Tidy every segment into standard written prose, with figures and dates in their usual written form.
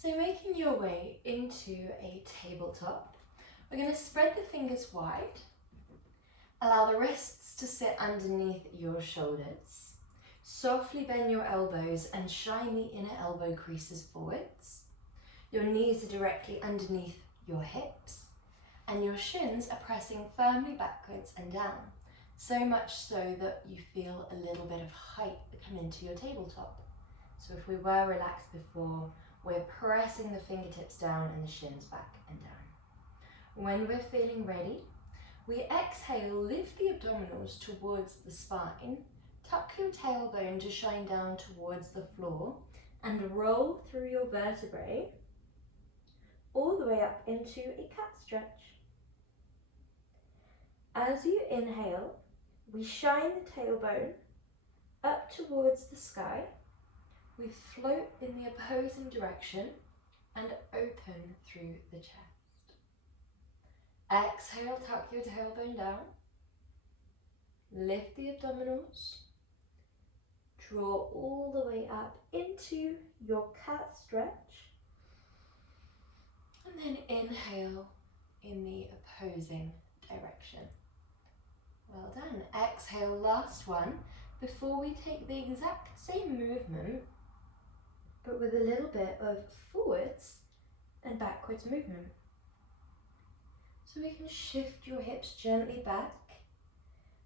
So making your way into a tabletop, we're going to spread the fingers wide, allow the wrists to sit underneath your shoulders, softly bend your elbows and shine the inner elbow creases forwards. Your knees are directly underneath your hips and your shins are pressing firmly backwards and down, so much so that you feel a little bit of height come into your tabletop. So if we were relaxed before, we're pressing the fingertips down and the shins back and down. When we're feeling ready, we exhale, lift the abdominals towards the spine, tuck your tailbone to shine down towards the floor, and roll through your vertebrae all the way up into a cat stretch. As you inhale, we shine the tailbone up towards the sky. We float in the opposing direction and open through the chest. Exhale, tuck your tailbone down. Lift the abdominals. Draw all the way up into your cat stretch. And then inhale in the opposing direction. Well done. Exhale, last one, before we take the exact same movement, but with a little bit of forwards and backwards movement. So we can shift your hips gently back,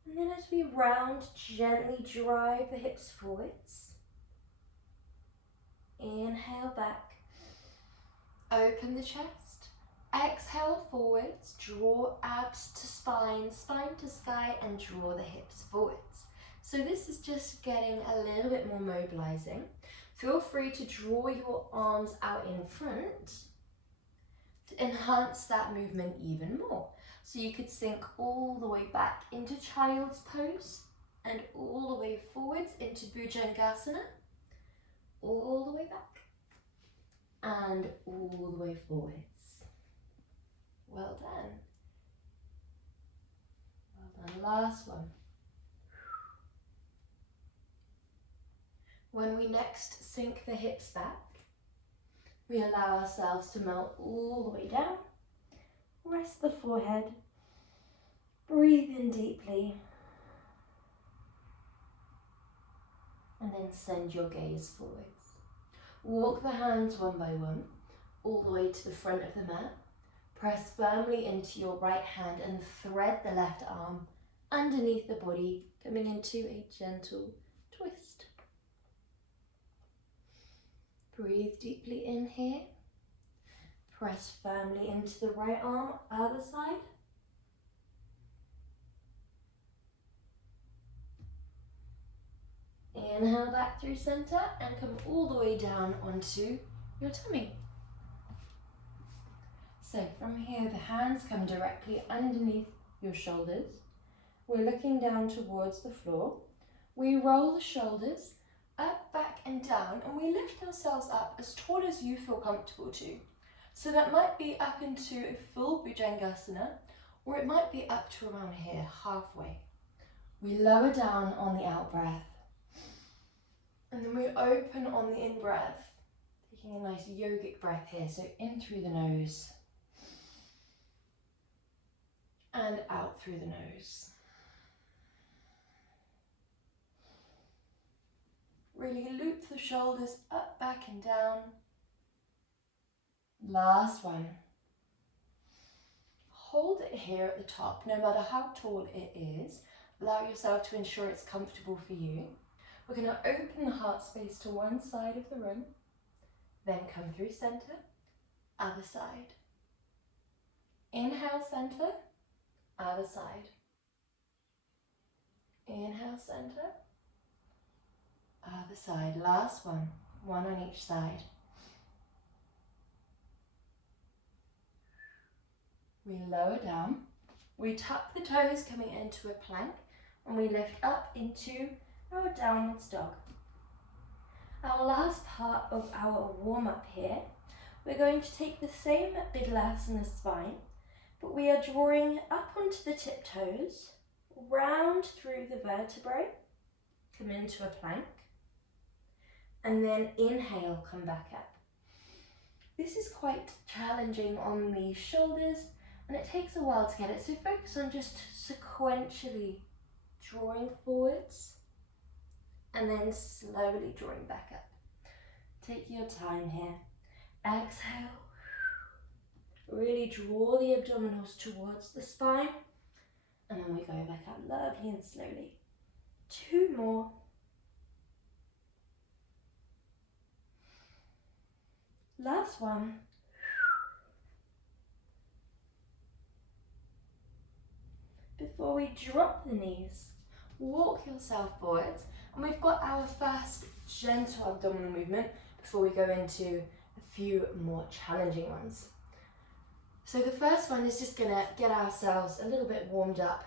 and then as we round, gently drive the hips forwards. Inhale back, open the chest. Exhale forwards, draw abs to spine, spine to sky, and draw the hips forwards. So this is just getting a little bit more mobilizing. Feel free to draw your arms out in front to enhance that movement even more. So you could sink all the way back into child's pose and all the way forwards into Bhujangasana, all the way back and all the way forwards. Well done. Well done. Last one. When we next sink the hips back, we allow ourselves to melt all the way down. Rest the forehead. Breathe in deeply. And then send your gaze forwards. Walk the hands one by one, all the way to the front of the mat. Press firmly into your right hand and thread the left arm underneath the body, coming into a gentle twist. Breathe deeply in here. Press firmly into the right arm, other side. Inhale back through center and come all the way down onto your tummy. So from here, the hands come directly underneath your shoulders. We're looking down towards the floor. We roll the shoulders up, back and down, and we lift ourselves up as tall as you feel comfortable to. So that might be up into a full Bhujangasana, or it might be up to around here, halfway. We lower down on the out breath, and then we open on the in breath, taking a nice yogic breath here. So in through the nose and out through the nose. Really loop the shoulders up, back and down. Last one. Hold it here at the top, no matter how tall it is. Allow yourself to ensure it's comfortable for you. We're going to open the heart space to one side of the room, then come through center, other side. Inhale center, other side. Inhale center, other side. Last one, one on each side. We lower down, we tuck the toes coming into a plank, and we lift up into our downwards dog. Our last part of our warm-up here, we're going to take the same Pilates spine, but we are drawing up onto the tiptoes, round through the vertebrae, come into a plank, and then inhale, come back up. This is quite challenging on the shoulders and it takes a while to get it, so focus on just sequentially drawing forwards and then slowly drawing back up. Take your time here. Exhale. Really draw the abdominals towards the spine and then we go back up lovely and slowly. 2 more. Last one. Before we drop the knees, walk yourself forwards, and we've got our first gentle abdominal movement before we go into a few more challenging ones. So the first one is just gonna get ourselves a little bit warmed up.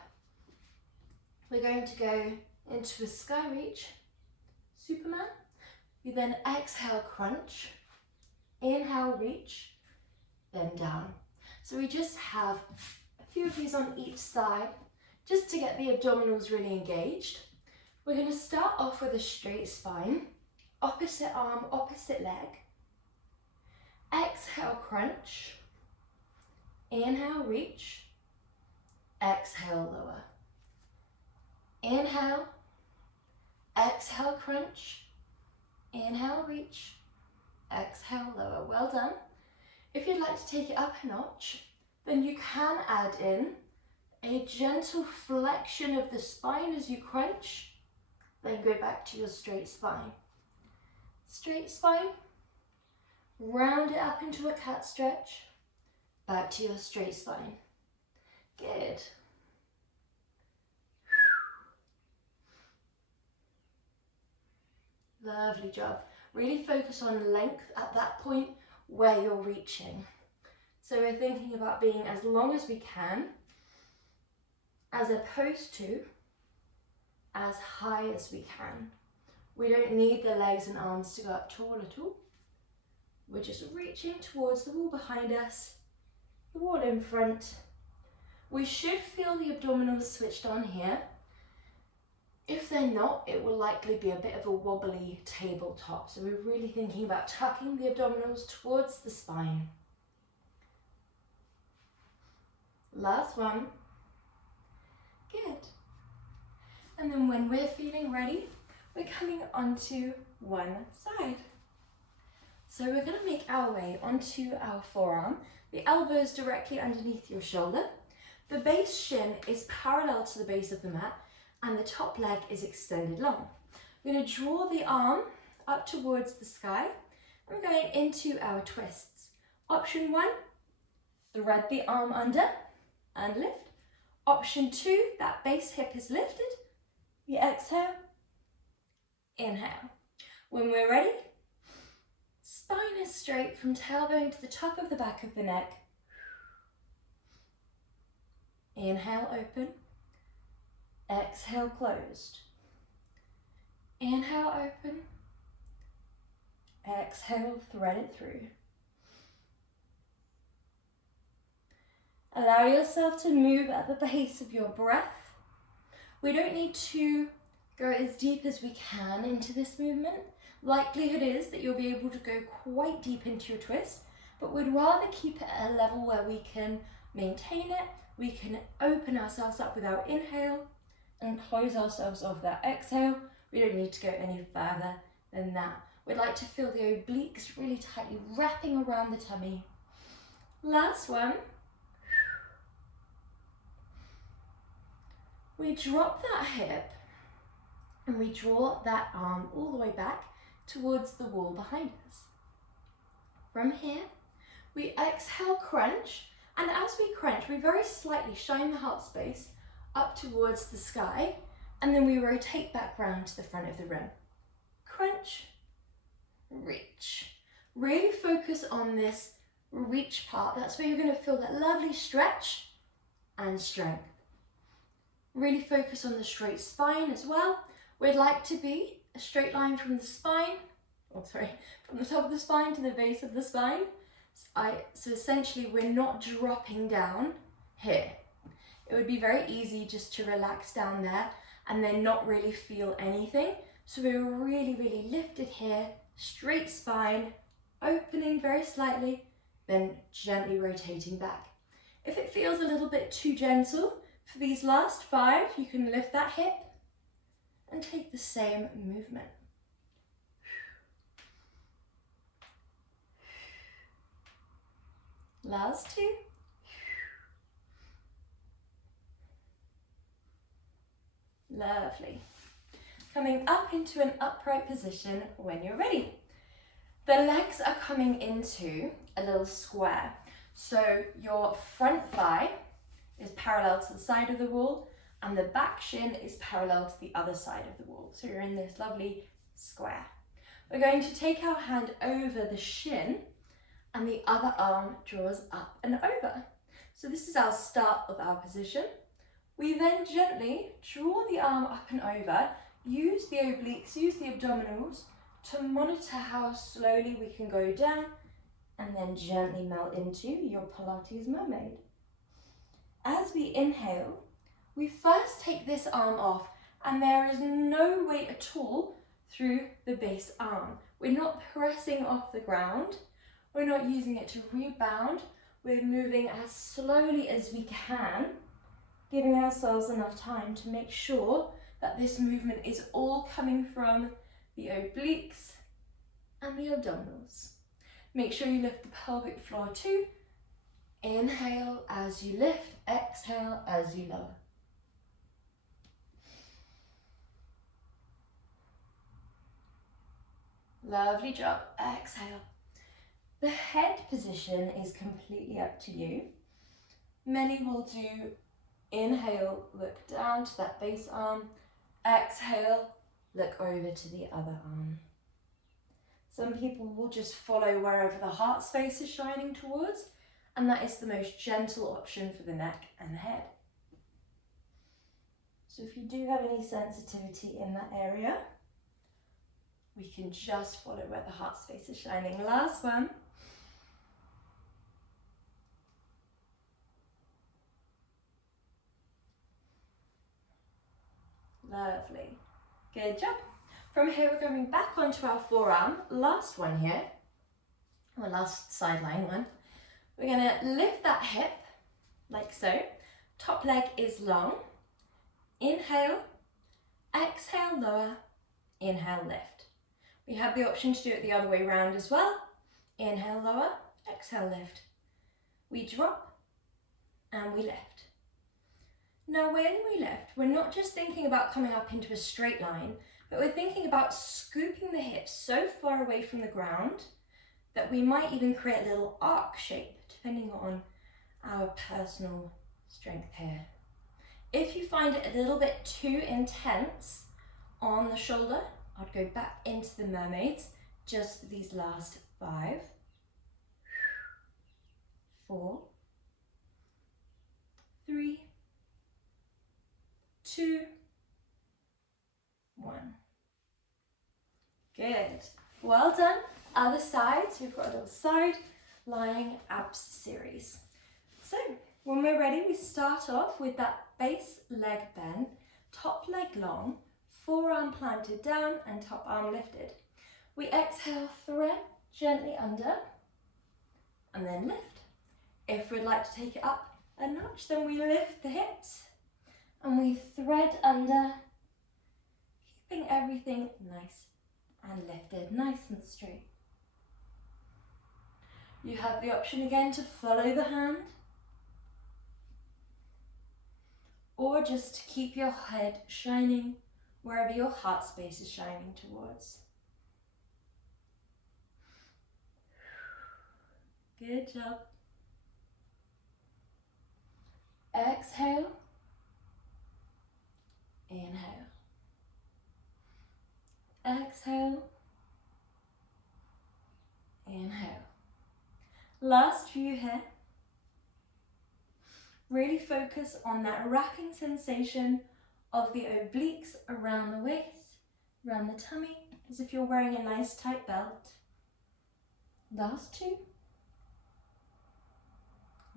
We're going to go into a sky reach, Superman. You then exhale, crunch. Inhale, reach, then down. So we just have a few of these on each side, just to get the abdominals really engaged. We're going to start off with a straight spine, opposite arm, opposite leg. Exhale, crunch. Inhale, reach. Exhale, lower. Inhale. Exhale, crunch. Inhale, reach. Exhale, lower. Well done. If you'd like to take it up a notch, then you can add in a gentle flexion of the spine as you crunch, then go back to your straight spine. Straight spine, round it up into a cat stretch, back to your straight spine. Good. Lovely job. Really focus on length at that point where you're reaching. So we're thinking about being as long as we can, as opposed to as high as we can. We don't need the legs and arms to go up tall at all. We're just reaching towards the wall behind us, the wall in front. We should feel the abdominals switched on here. If they're not, it will likely be a bit of a wobbly tabletop. So we're really thinking about tucking the abdominals towards the spine. Last one. Good. And then when we're feeling ready, we're coming onto one side. So we're going to make our way onto our forearm. The elbow is directly underneath your shoulder. The base shin is parallel to the base of the mat, and the top leg is extended long. We're going to draw the arm up towards the sky, and we're going into our twists. Option 1, thread the arm under and lift. Option 2, that base hip is lifted. We exhale, inhale. When we're ready, spine is straight from tailbone to the top of the back of the neck. Inhale, open. Exhale, closed. Inhale, open. Exhale, thread it through. Allow yourself to move at the pace of your breath. We don't need to go as deep as we can into this movement. Likelihood is that you'll be able to go quite deep into your twist, but we'd rather keep it at a level where we can maintain it, we can open ourselves up with our inhale and close ourselves off that exhale. We don't need to go any further than that. We'd like to feel the obliques really tightly wrapping around the tummy. Last one. We drop that hip and we draw that arm all the way back towards the wall behind us. From here, we exhale, crunch, and as we crunch, we very slightly shine the heart space up towards the sky, and then we rotate back round to the front of the room. Crunch, reach. Really focus on this reach part. That's where you're going to feel that lovely stretch and strength. Really focus on the straight spine as well. We'd like to be a straight line from the spine, from the top of the spine to the base of the spine. So essentially we're not dropping down here. It would be very easy just to relax down there and then not really feel anything. So we're really, really lifted here, straight spine, opening very slightly, then gently rotating back. If it feels a little bit too gentle, for these last 5, you can lift that hip and take the same movement. Last 2. Lovely. Coming up into an upright position when you're ready. The legs are coming into a little square. So your front thigh is parallel to the side of the wall and the back shin is parallel to the other side of the wall. So you're in this lovely square. We're going to take our hand over the shin and the other arm draws up and over. So this is our start of our position. We then gently draw the arm up and over, use the obliques, use the abdominals to monitor how slowly we can go down and then gently melt into your Pilates mermaid. As we inhale, we first take this arm off and there is no weight at all through the base arm. We're not pressing off the ground, we're not using it to rebound, we're moving as slowly as we can, giving ourselves enough time to make sure that this movement is all coming from the obliques and the abdominals. Make sure you lift the pelvic floor too. Inhale as you lift, exhale as you lower. Lovely job, exhale. The head position is completely up to you. Many will do inhale, look down to that base arm. Exhale, look over to the other arm. Some people will just follow wherever the heart space is shining towards, and that is the most gentle option for the neck and the head. So if you do have any sensitivity in that area, we can just follow where the heart space is shining. Last one. Lovely. Good job. From here, we're going back onto our forearm. Last one here, or last sideline one. We're going to lift that hip like so. Top leg is long. Inhale, exhale, lower, inhale, lift. We have the option to do it the other way around as well. Inhale, lower, exhale, lift. We drop and we lift. Now when we lift, we're not just thinking about coming up into a straight line, but we're thinking about scooping the hips so far away from the ground that we might even create a little arc shape, depending on our personal strength here. If you find it a little bit too intense on the shoulder, I'd go back into the mermaids just for these last 5, 4, 3, 2, 1. Good. Well done. Other side. So we've got a little side lying abs series. So when we're ready, we start off with that base leg bend, top leg long, forearm planted down and top arm lifted. We exhale, thread gently under and then lift. If we'd like to take it up a notch, then we lift the hips and we thread under, keeping everything nice and lifted, nice and straight. You have the option again to follow the hand or just to keep your head shining wherever your heart space is shining towards. Good job. Exhale. Inhale. Exhale. Inhale. Last few here. Really focus on that wrapping sensation of the obliques around the waist, around the tummy, as if you're wearing a nice tight belt. Last 2.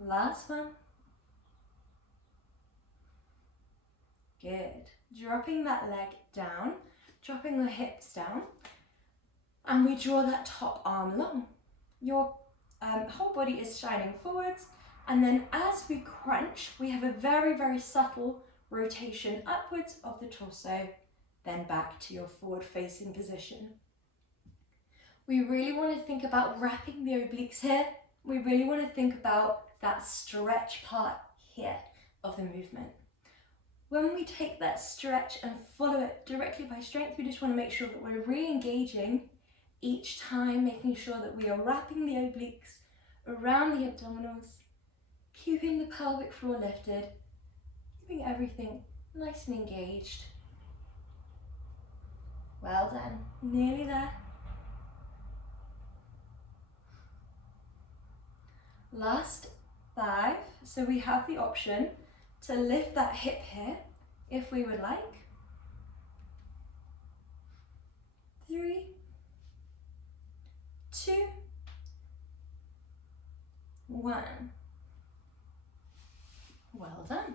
Last one. Good. Dropping that leg down, dropping the hips down, and we draw that top arm long. your whole body is shining forwards, and then as we crunch, we have a very, very subtle rotation upwards of the torso, then back to your forward facing position. We really want to think about wrapping the obliques here. We really want to think about that stretch part here of the movement. When we take that stretch and follow it directly by strength, we just want to make sure that we're re-engaging each time, making sure that we are wrapping the obliques around the abdominals, keeping the pelvic floor lifted, keeping everything nice and engaged. Well done, nearly there. Last 5, so we have the option to lift that hip here if we would like. 3, 2, 1. Well done.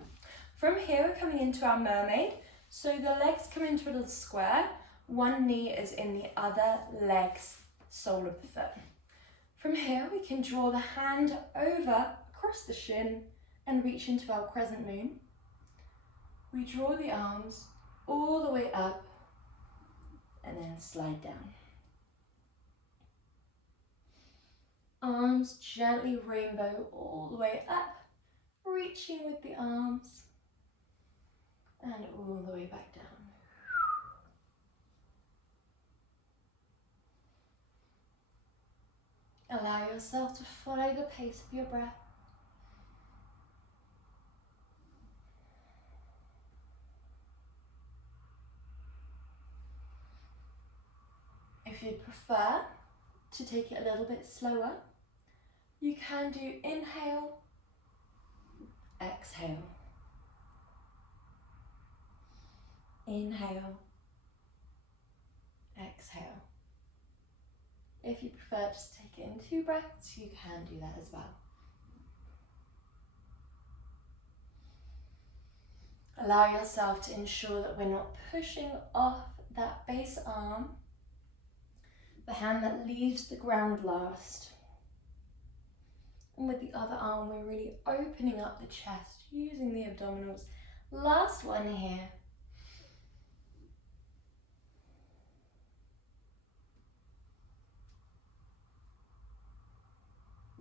From here we're coming into our mermaid, so the legs come into a little square, one knee is in the other leg's sole of the foot. From here we can draw the hand over across the shin and reach into our crescent moon. We draw the arms all the way up and then slide down. Arms gently rainbow all the way up, reaching with the arms and all the way back down. Allow yourself to follow the pace of your breath. If you'd prefer to take it a little bit slower, you can do inhale, exhale, inhale, exhale. If you prefer just to take it in 2 breaths, you can do that as well. Allow yourself to ensure that we're not pushing off that base arm, the hand that leaves the ground last. And with the other arm, we're really opening up the chest, using the abdominals. Last one here.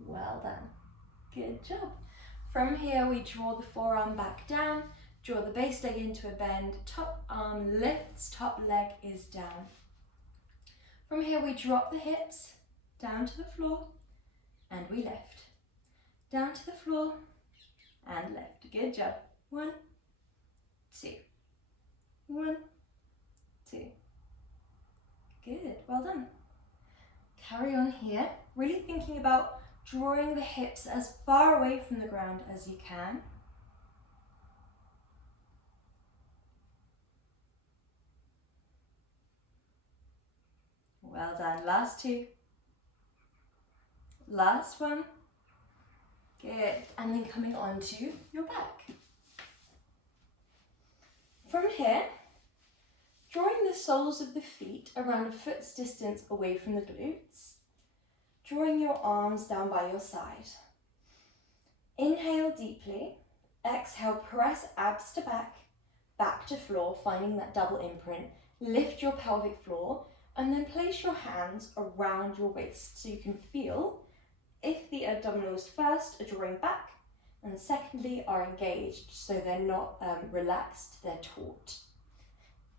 Well done. Good job. From here, we draw the forearm back down, draw the base leg into a bend, top arm lifts, top leg is down. From here, we drop the hips down to the floor and we lift. Down to the floor and lift. Good job. 1, 2. 1, 2. Good, well done. Carry on here, really thinking about drawing the hips as far away from the ground as you can. Well done, last 2. Last one. Good, and then coming on to your back. From here, drawing the soles of the feet around a foot's distance away from the glutes, drawing your arms down by your side. Inhale deeply, exhale, press abs to back, back to floor, finding that double imprint. Lift your pelvic floor and then place your hands around your waist so you can feel if the abdominals first are drawing back and secondly are engaged, so they're not relaxed, they're taut.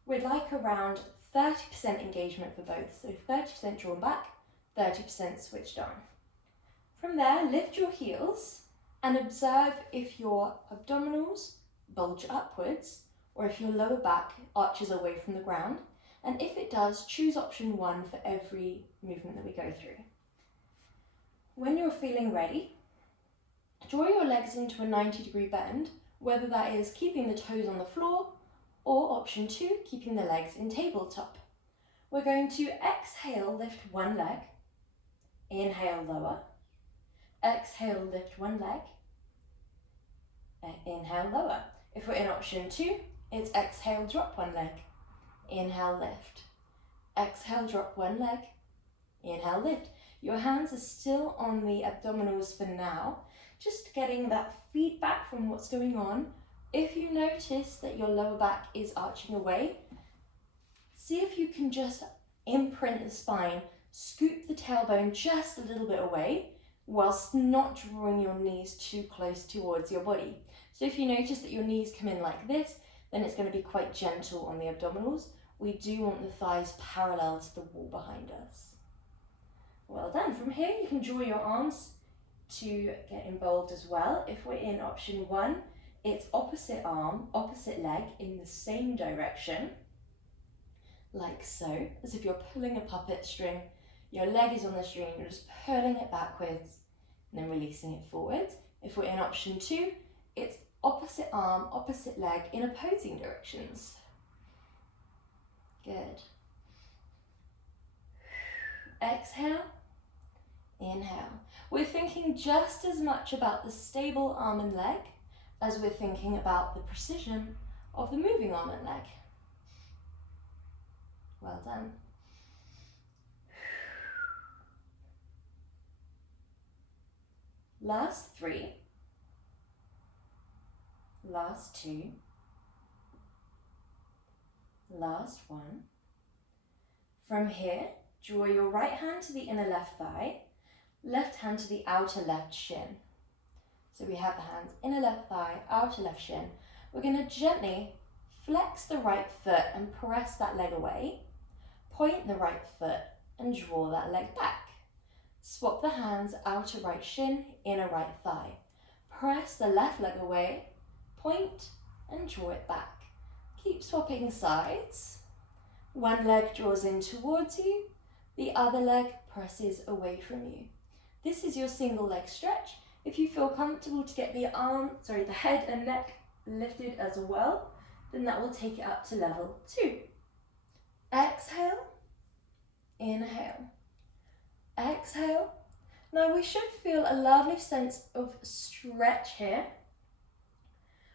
We'd like around 30% engagement for both, so 30% drawn back, 30% switched on. From there, lift your heels and observe if your abdominals bulge upwards or if your lower back arches away from the ground. And if it does, choose option 1 for every movement that we go through. When you're feeling ready, draw your legs into a 90-degree bend, whether that is keeping the toes on the floor or option 2, keeping the legs in tabletop. We're going to exhale, lift one leg, inhale, lower, exhale, lift one leg, inhale, lower. If we're in option 2, it's exhale, drop one leg, inhale, lift, exhale, drop one leg, inhale, lift. Your hands are still on the abdominals for now, just getting that feedback from what's going on. If you notice that your lower back is arching away, see if you can just imprint the spine, scoop the tailbone just a little bit away, whilst not drawing your knees too close towards your body. So if you notice that your knees come in like this, then it's going to be quite gentle on the abdominals. We do want the thighs parallel to the wall behind us. Well done. From here, you can draw your arms to get involved as well. If we're in option 1, it's opposite arm, opposite leg in the same direction, like so, as if you're pulling a puppet string. Your leg is on the string, you're just pulling it backwards and then releasing it forwards. If we're in option 2, it's opposite arm, opposite leg in opposing directions. Good. Exhale, inhale. We're thinking just as much about the stable arm and leg as we're thinking about the precision of the moving arm and leg. Well done. Last 3. Last 2. Last 1. From here, draw your right hand to the inner left thigh, left hand to the outer left shin. So we have the hands inner left thigh, outer left shin. We're going to gently flex the right foot and press that leg away. Point the right foot and draw that leg back. Swap the hands, outer right shin, inner right thigh. Press the left leg away, point and draw it back. Keep swapping sides. One leg draws in towards you, the other leg presses away from you. This is your single leg stretch. If you feel comfortable to get the head and neck lifted as well, then that will take it up to level 2. Exhale, inhale, exhale. Now we should feel a lovely sense of stretch here.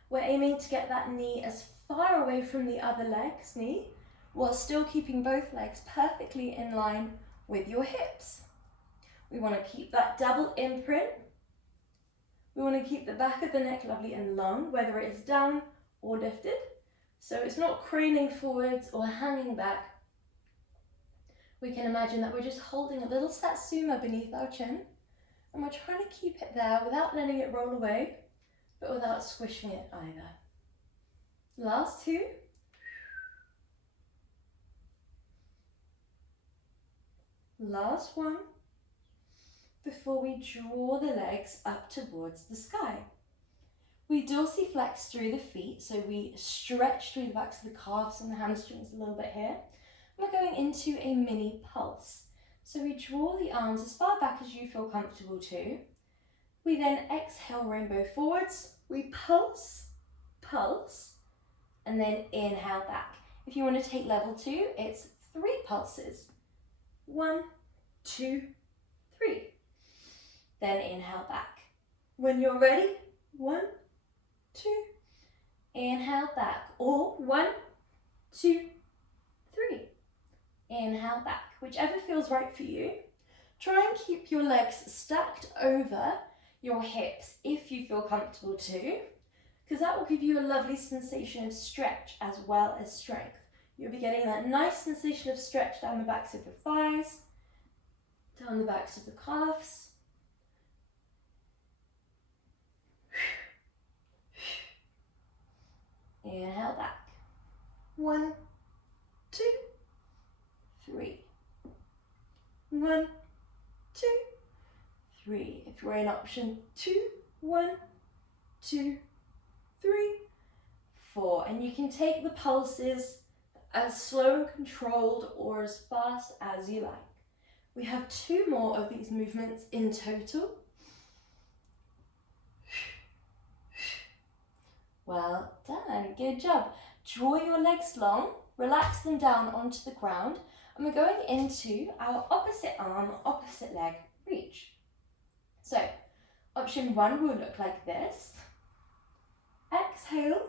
We're aiming to get that knee as far away from the other leg's knee, while still keeping both legs perfectly in line with your hips. We want to keep that double imprint. We want to keep the back of the neck lovely and long, whether it is down or lifted. So it's not craning forwards or hanging back. We can imagine that we're just holding a little satsuma beneath our chin, and we're trying to keep it there without letting it roll away, but without squishing it either. Last 2. Last 1. Before we draw the legs up towards the sky. We dorsiflex through the feet, so we stretch through the backs of the calves and the hamstrings a little bit here. And we're going into a mini pulse. So we draw the arms as far back as you feel comfortable to. We then exhale, rainbow forwards. We pulse, pulse, and then inhale back. If you want to take level 2, it's 3 pulses. 1, 2, 3. Then inhale back. When you're ready, 1, 2, inhale back. Or 1, 2, 3. Inhale back. Whichever feels right for you. Try and keep your legs stacked over your hips if you feel comfortable to, because that will give you a lovely sensation of stretch as well as strength. You'll be getting that nice sensation of stretch down the backs of the thighs, down the backs of the calves. Inhale back. 1, 2, 3. 1, 2, 3. If we're in option 2, 1, 2, 3, 4. And you can take the pulses as slow and controlled or as fast as you like. We have 2 more of these movements in total. Well done, good job. Draw your legs long, relax them down onto the ground, and we're going into our opposite arm, opposite leg reach. So, option 1 will look like this. Exhale,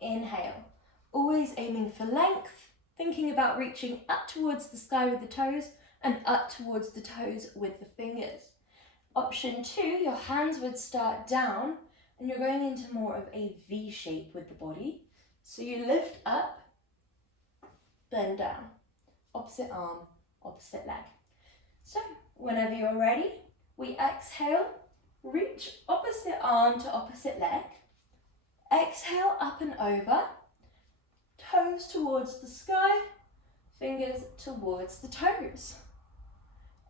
inhale. Always aiming for length, thinking about reaching up towards the sky with the toes and up towards the toes with the fingers. Option 2, your hands would start down and you're going into more of a V shape with the body. So you lift up, then down. Opposite arm, opposite leg. So whenever you're ready, we exhale, reach opposite arm to opposite leg. Exhale up and over, toes towards the sky, fingers towards the toes.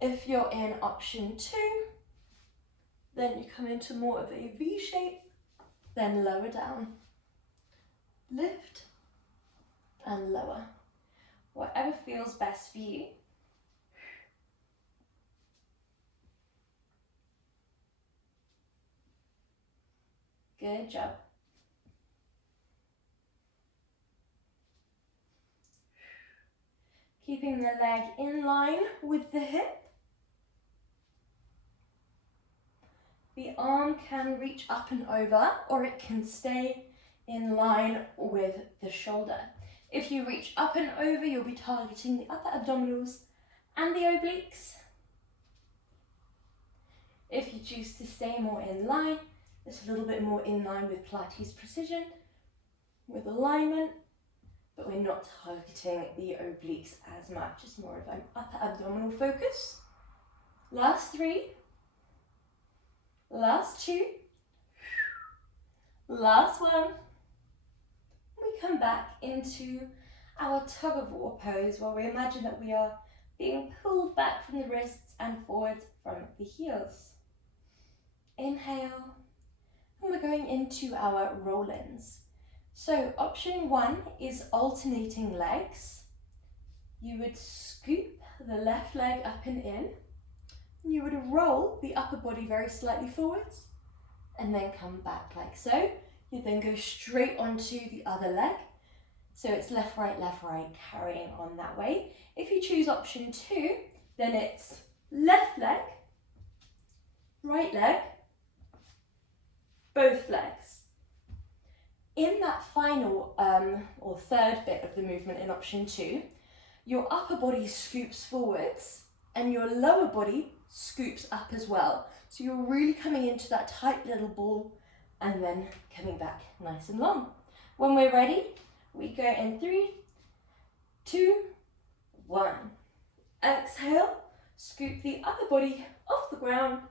If you're in option 2, then you come into more of a V shape, then lower down. Lift and lower. Whatever feels best for you. Good job. Keeping the leg in line with the hip. The arm can reach up and over, or it can stay in line with the shoulder. If you reach up and over, you'll be targeting the upper abdominals and the obliques. If you choose to stay more in line, it's a little bit more in line with Pilates precision, with alignment, but we're not targeting the obliques as much. It's more of an upper abdominal focus. Last 3. Last 2. Last 1. We come back into our tug of war pose, where we imagine that we are being pulled back from the wrists and forwards from the heels. Inhale, and we're going into our roll-ins. So option 1 is alternating legs. You would scoop the left leg up and in. You would roll the upper body very slightly forwards and then come back like so. You then go straight onto the other leg. So it's left, right, carrying on that way. If you choose option 2, then it's left leg, right leg, both legs. In that final or third bit of the movement in option 2, your upper body scoops forwards and your lower body scoops up as well. So you're really coming into that tight little ball and then coming back nice and long. When we're ready, we go in 3, 2, 1. Exhale, scoop the upper body off the ground.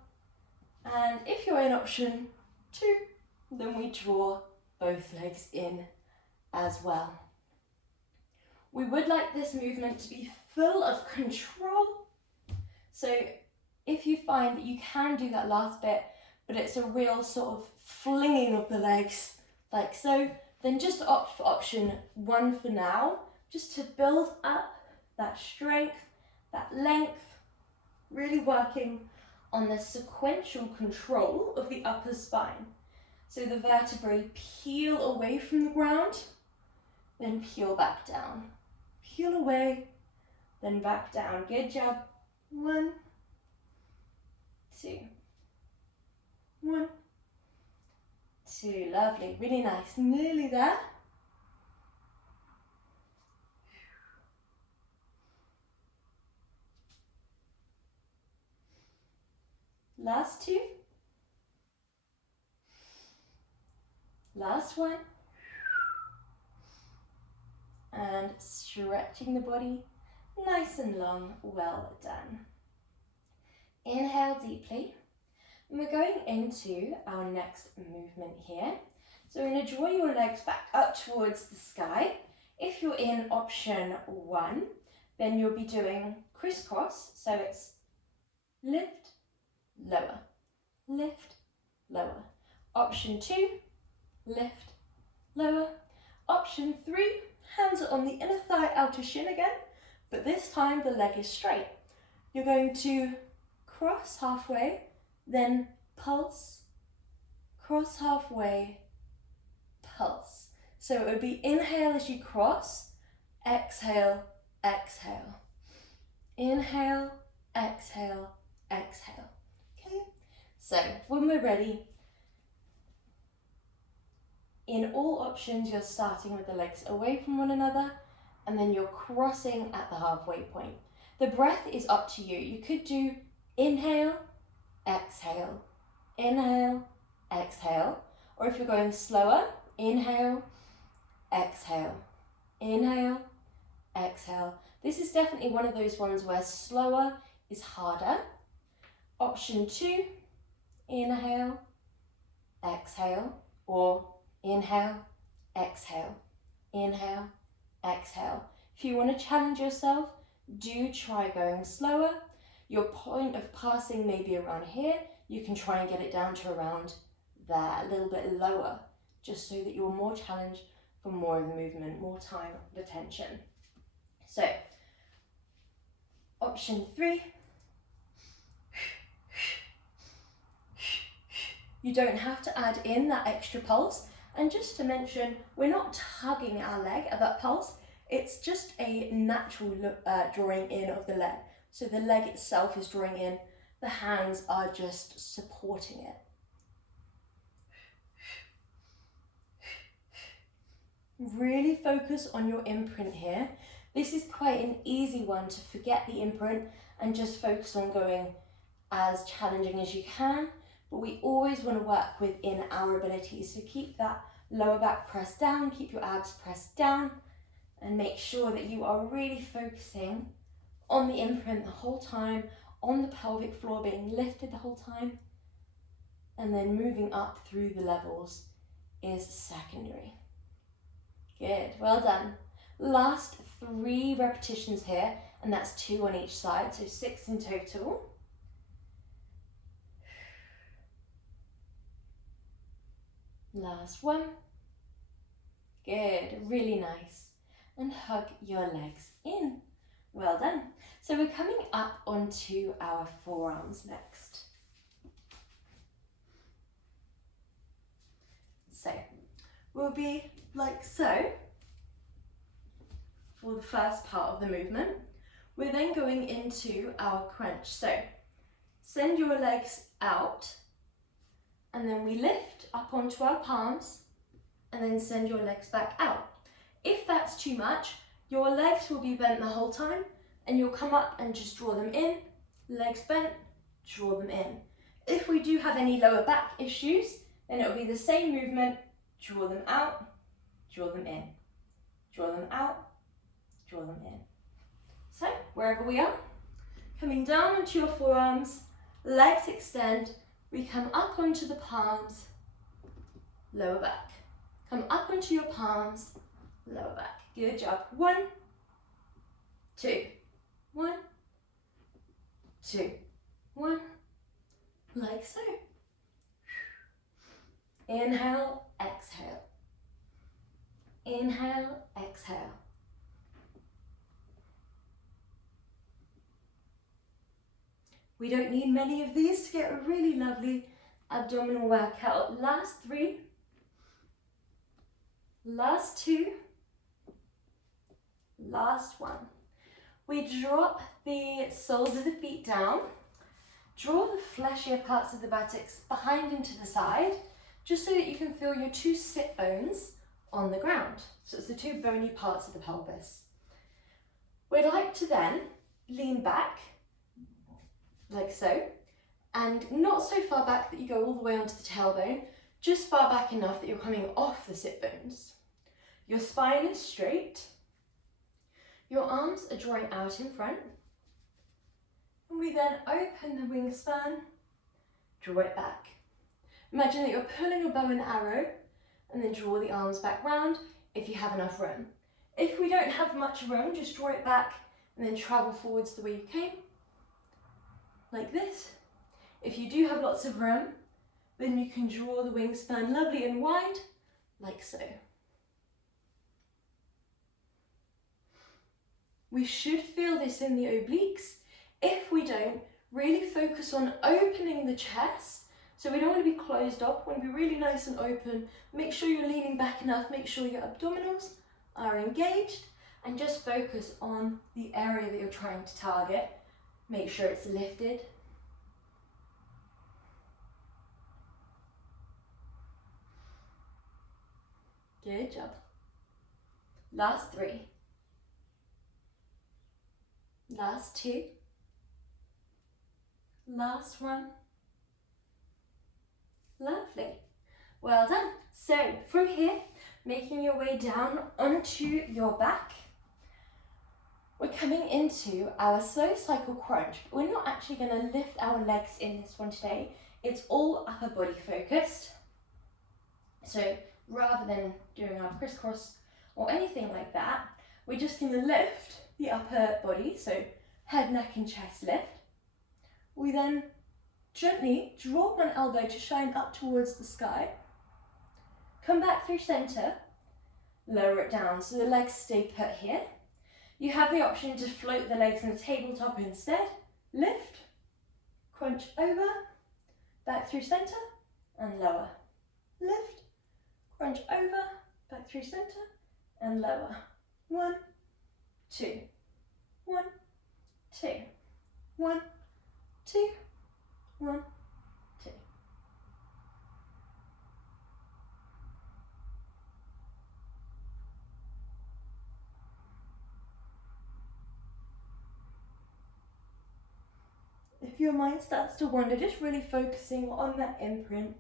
And if you're in option 2, then we draw both legs in as well. We would like this movement to be full of control. So if you find that you can do that last bit, but it's a real sort of flinging of the legs like so, then just opt for option 1 for now, just to build up that strength, that length, really working on the sequential control of the upper spine. So the vertebrae peel away from the ground, then peel back down. Peel away, then back down. Good job. 1, 2. 1, 2. Lovely. Really nice. Nearly there. Last 2. Last 1. And stretching the body nice and long. Well done. Inhale deeply. And we're going into our next movement here. So we're going to draw your legs back up towards the sky. If you're in option 1, then you'll be doing crisscross. So it's lift, lower, lift, lower. Option 2, lift, lower. Option 3, hands are on the inner thigh, outer shin again, but this time the leg is straight. You're going to cross halfway, then pulse, cross halfway, pulse. So it would be inhale as you cross, exhale, exhale. Inhale, exhale, exhale. Okay, so when we're ready, in all options, you're starting with the legs away from one another, and then you're crossing at the halfway point. The breath is up to you. You could do inhale, exhale, inhale, exhale. Or if you're going slower, inhale, exhale, inhale, exhale. This is definitely one of those ones where slower is harder. Option 2, inhale, exhale, or inhale, exhale, inhale, exhale. If you want to challenge yourself, do try going slower. Your point of passing may be around here. You can try and get it down to around there, a little bit lower, just so that you're more challenged for more of the movement, more time and attention. So, option 3, you don't have to add in that extra pulse. And just to mention, we're not tugging our leg at that pulse, it's just a natural drawing in of the leg. So the leg itself is drawing in, the hands are just supporting it. Really focus on your imprint here. This is quite an easy one to forget the imprint and just focus on going as challenging as you can, but we always want to work within our abilities. So keep that lower back pressed down, keep your abs pressed down, and make sure that you are really focusing on the imprint the whole time, on the pelvic floor being lifted the whole time, and then moving up through the levels is secondary. Good, well done. Last 3 repetitions here, and that's 2 on each side, so 6 in total. Last one. Good, really nice. And hug your legs in. Well done. So we're coming up onto our forearms next. So we'll be like so for the first part of the movement. We're then going into our crunch. So send your legs out, and then we lift up onto our palms, and then send your legs back out. If that's too much, your legs will be bent the whole time, and you'll come up and just draw them in, legs bent, draw them in. If we do have any lower back issues, then it'll be the same movement, draw them out, draw them in, draw them out, draw them in. So, wherever we are, coming down onto your forearms, legs extend, we come up onto the palms, lower back. Come up onto your palms, lower back. Good job. 1, 2, 1, 2, 1, like so. Inhale, exhale. Inhale, exhale. We don't need many of these to get a really lovely abdominal workout. Last 3. Last 2. Last 1. We drop the soles of the feet down. Draw the fleshier parts of the buttocks behind and to the side, just so that you can feel your 2 sit bones on the ground. So it's the 2 bony parts of the pelvis. We'd like to then lean back, like so, and not so far back that you go all the way onto the tailbone, just far back enough that you're coming off the sit bones. Your spine is straight, your arms are drawing out in front, and we then open the wingspan, draw it back. Imagine that you're pulling a bow and arrow, and then draw the arms back round if you have enough room. If we don't have much room, just draw it back and then travel forwards the way you came, like this. If you do have lots of room, then you can draw the wingspan lovely and wide, like so. We should feel this in the obliques. If we don't, really focus on opening the chest. So we don't want to be closed off, we want to be really nice and open. Make sure you're leaning back enough, make sure your abdominals are engaged, and just focus on the area that you're trying to target. Make sure it's lifted. Good job. Last 3. Last two. Last one. Lovely. Well done. So from here, making your way down onto your back, we're coming into our slow cycle crunch. But we're not actually going to lift our legs in this one today. It's all upper body focused. So rather than doing our crisscross or anything like that, we're just going to lift the upper body, so head, neck and chest lift. We then gently draw one elbow to shine up towards the sky. Come back through center, lower it down so the legs stay put here. You have the option to float the legs in a tabletop instead. Lift, crunch over, back through center and lower. Lift, crunch over, back through center and lower. 1, 2, 1, 2, 1, 2, 1, 2. If your mind starts to wander, just really focusing on that imprint.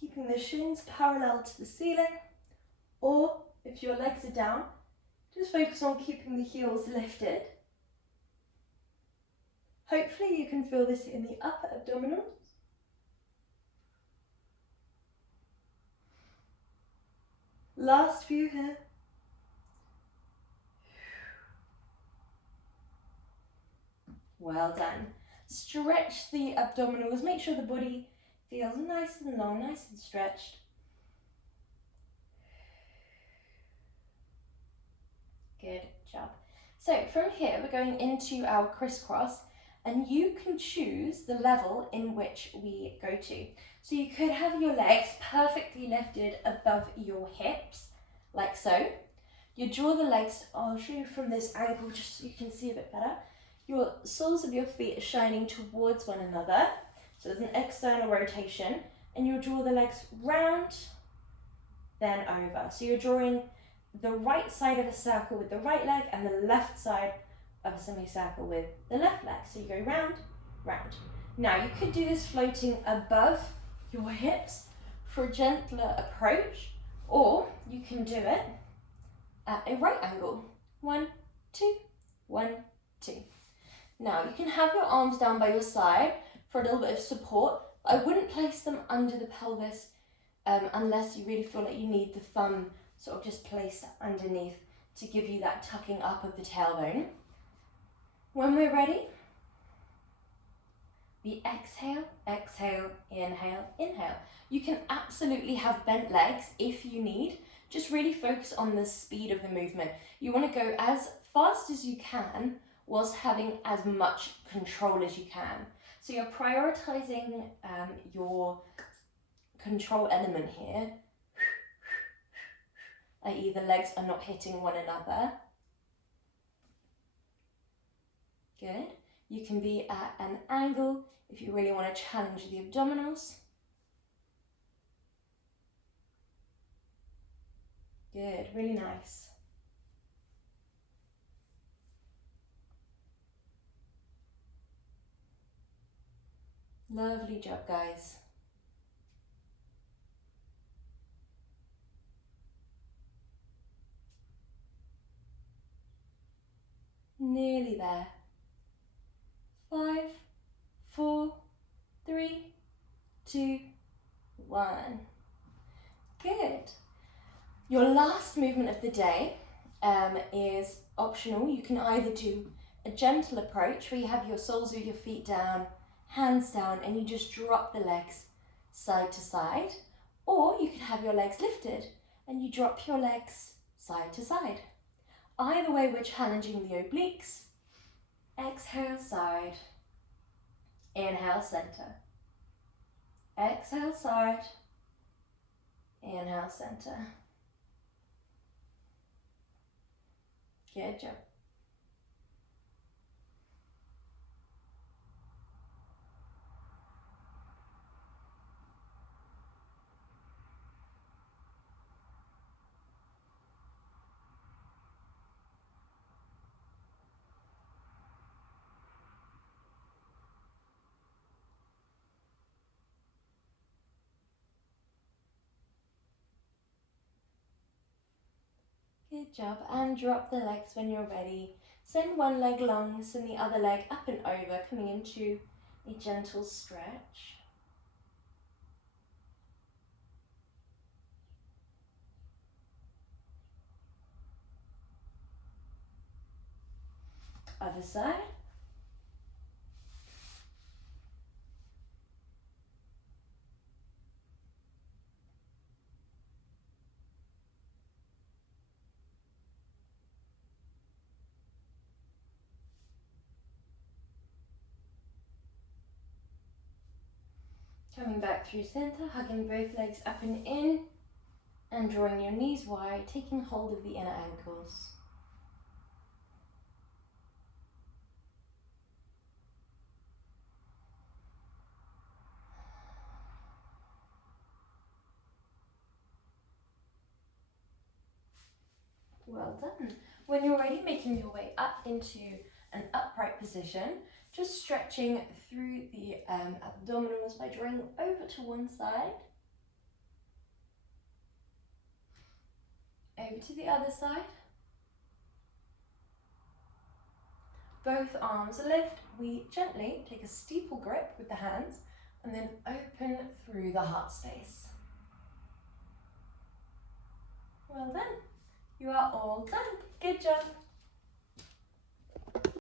Keeping the shins parallel to the ceiling, or if your legs are down, just focus on keeping the heels lifted. Hopefully you can feel this in the upper abdominals. Last few here. Well done. Stretch the abdominals. Make sure the body feels nice and long, nice and stretched. Good job. So from here, we're going into our crisscross, and you can choose the level in which we go to. So you could have your legs perfectly lifted above your hips, like so. You draw the legs, I'll show you from this angle just so you can see a bit better. Your soles of your feet are shining towards one another, so there's an external rotation, and you'll draw the legs round, then over. So you're drawing the right side of a circle with the right leg and the left side of a semicircle with the left leg. So you go round, round. Now you could do this floating above your hips for a gentler approach, or you can do it at a right angle. 1, 2, 1, 2. Now you can have your arms down by your side for a little bit of support. I wouldn't place them under the pelvis unless you really feel like you need the thumb sort of just placed underneath to give you that tucking up of the tailbone. When we're ready, we exhale, exhale, inhale, inhale. You can absolutely have bent legs if you need. Just really focus on the speed of the movement. You want to go as fast as you can whilst having as much control as you can. So you're prioritizing your control element here, i.e. the legs are not hitting one another. Good. You can be at an angle if you really want to challenge the abdominals. Good, really nice. Lovely job, guys. Nearly there. 5, 4, 3, 2, 1. Good. Your last movement of the day is optional. You can either do a gentle approach where you have your soles of your feet down, hands down, and you just drop the legs side to side, or you can have your legs lifted and you drop your legs side to side. Either way, we're challenging the obliques. Exhale, side. Inhale, center. Exhale, side. Inhale, center. Good job. Good job. And drop the legs when you're ready. Send one leg long, send the other leg up and over, coming into a gentle stretch. Other side. Coming back through center, hugging both legs up and in, and drawing your knees wide, taking hold of the inner ankles. Well done. When you're ready, making your way up into an upright position, just stretching through the abdominals by drawing over to one side, over to the other side. Both arms lift. We gently take a steeple grip with the hands and then open through the heart space. Well done. You are all done. Good job.